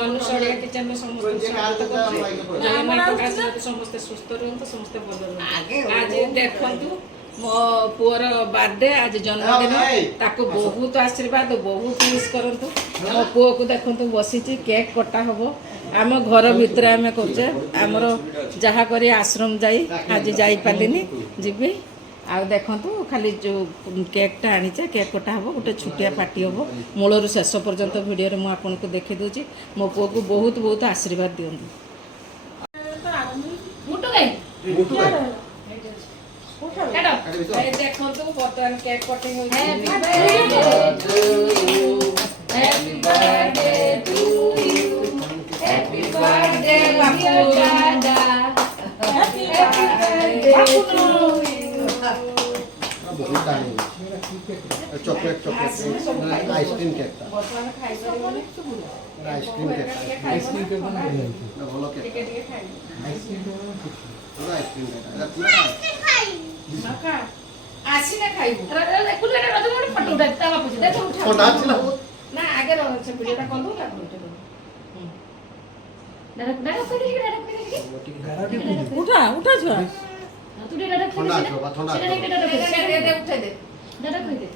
अनुसरिया kitchen में समस्त सुस्थ रुहतु समस्त भल रुहतु आज देखु मो पुअर बर्थडे आज जन्मदिन ताको बहुत आशीर्वाद बहुत विश करंतु मो पुओ को देखंतु बसीची केक कटा हबो आम घर भितर आम करछे हमर जहा करी आश्रम जाई आज जाई पालिनी जिबी आ देखंतु खाली जो केकटा आनीचे केक कटा हबो गोटे छुटिया पार्टी हबो मूलर शेष पर्यंत वीडियो रे मु आपन को देखि दोची मो पुओ को बहुत बहुत आशीर्वाद दियंतु मुटु गई देखंतु बर्तमान केक कटिंग होई happy birthday to you happy birthday बापू दादा हैप्पी बर्थडे टू यू बहुत time chocolate ice cream cake ice cream cake ice cream cake भलो केक आइसक्रीम पूरा आइसक्रीम केक पूरा नका आसी ना खाइबो अरे कुले रे मोर फोटो उठा बापू देखो उठा फोन आछला ना आगे रह से वीडियोटा कोन ना उठा उठा छुआ तू डेटा रख ठंडा छो ठंडा दे उठा दे दादा कहि दे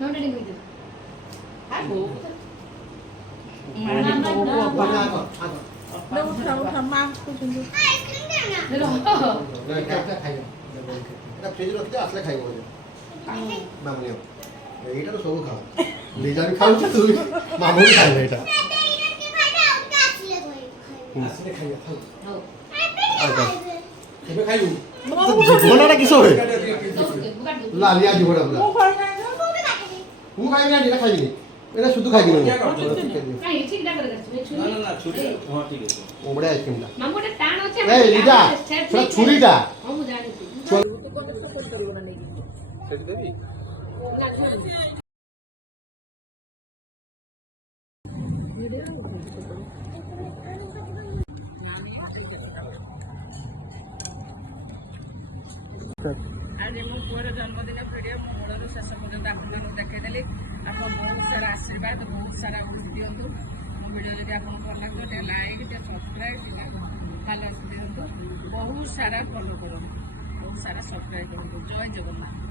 नो डेडी कहि दे आगो मां उठा उठा मां को सुन केकटा खाइबो এটা ফ্রিজ রাখতে আসলে খাইবো মামনিও এইটা তো সব খাও লিজার খাওছ তুমি মামু খাইবে এটা আসলে খাইবে খাও আচ্ছা এবে খাইবো জীবনটা কিসো হে লালিয়া জীবনটা পুরা মু খাইবি না এটা খাইবি এটা শুধু খাইবি না কাই ঠিক না করে না না না ছুরি হ্যাঁ ঠিক আছে ওমড়ে আইসক্রিমটা মামুটা টান আছে এই লিজা সেটা ছুরিটা মু জানিছি সেটা দেবি आज मो पुअर जन्मदिन भिडियो मो मूलर शेष पर्यटन आपको देखीदेली आप बहुत सारा आशीर्वाद बहुत सारा खुशी दिंतु मो भिडियो जब आपको भल लगे लाइक सब्सक्राइब फॉलो दिंतु बहुत सारा फॉलो करूँ बहुत सारा सब्सक्राइब करूँ जय जगन्नाथ।